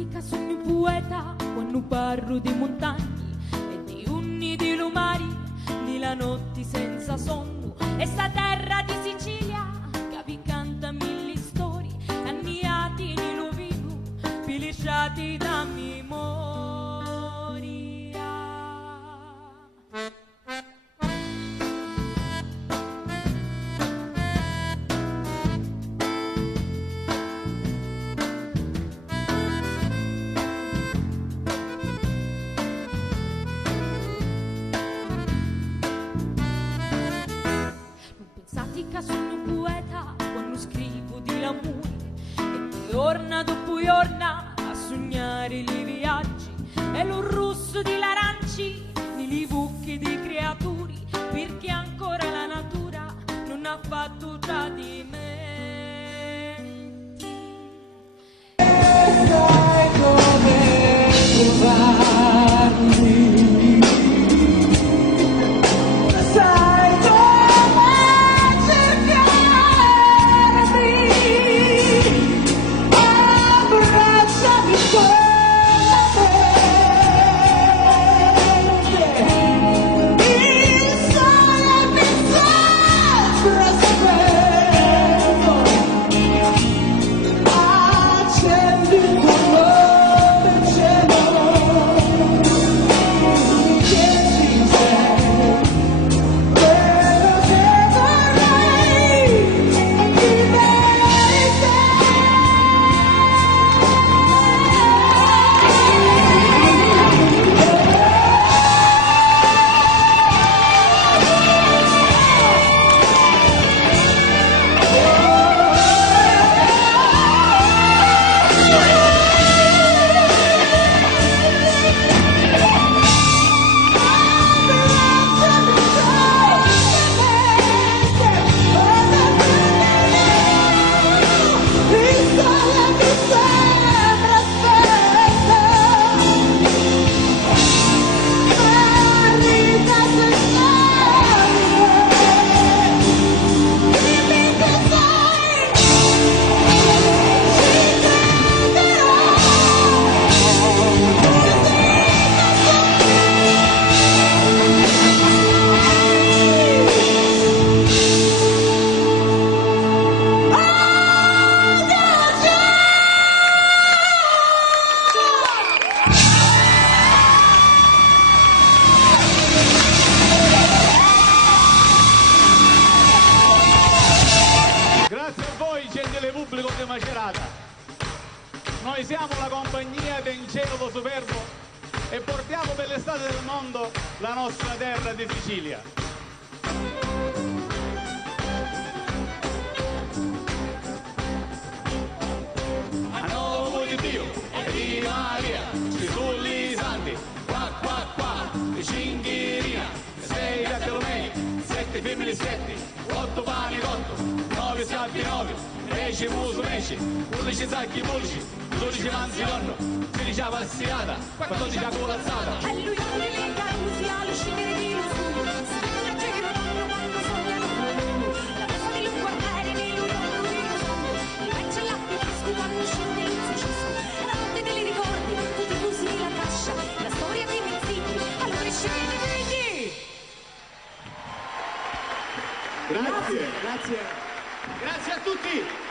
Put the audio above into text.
pensatica sogno poeta quando parlo di montagne e di unni di lumari, di la notte senza sonno e sta terra di Sicilia che vi canta mille storie anniati di lovino pilisciati da memoria. Sono un poeta quando scrivo di l'amore e giorno dopo giorno a sognare i viaggi e lo rosso di l'aranci nei buchi di creature perché ancora la natura non ha fatto tradimenti. Sai come trovarmi, sai come cercarmi, abbracciami con la mente, il sole mi sembra spento, accendi il colore cielo, che ci sei, quello che vorrei vivere in te. Grazie a voi, gentile pubblico di Macerata. Noi siamo la compagnia del cielo superbo e portiamo per le strade del mondo la nostra terra di Sicilia. A nome di Dio e di Maria, Gesù li santi, qua qua qua, di Cinghirina, 6 Bartolomei, 7 femmine 7, 8 pani cotto, 9 sacchi 9, 10 muso mesci, 11 sacchi pulci, 12 manzi nonno, 13 passeggiata, 14 colazzata. Alleluia, le carusi allo scendere di lusso, si dice che non hanno quando sognano la cosa di lungo guardare nei loro sogni, il vecchio latte fresco quando scende il successo, la notte dei ricordi, tutti chiusi nella cascia, la storia dei mezzini, allora scende vedi! Grazie, grazie, grazie a tutti.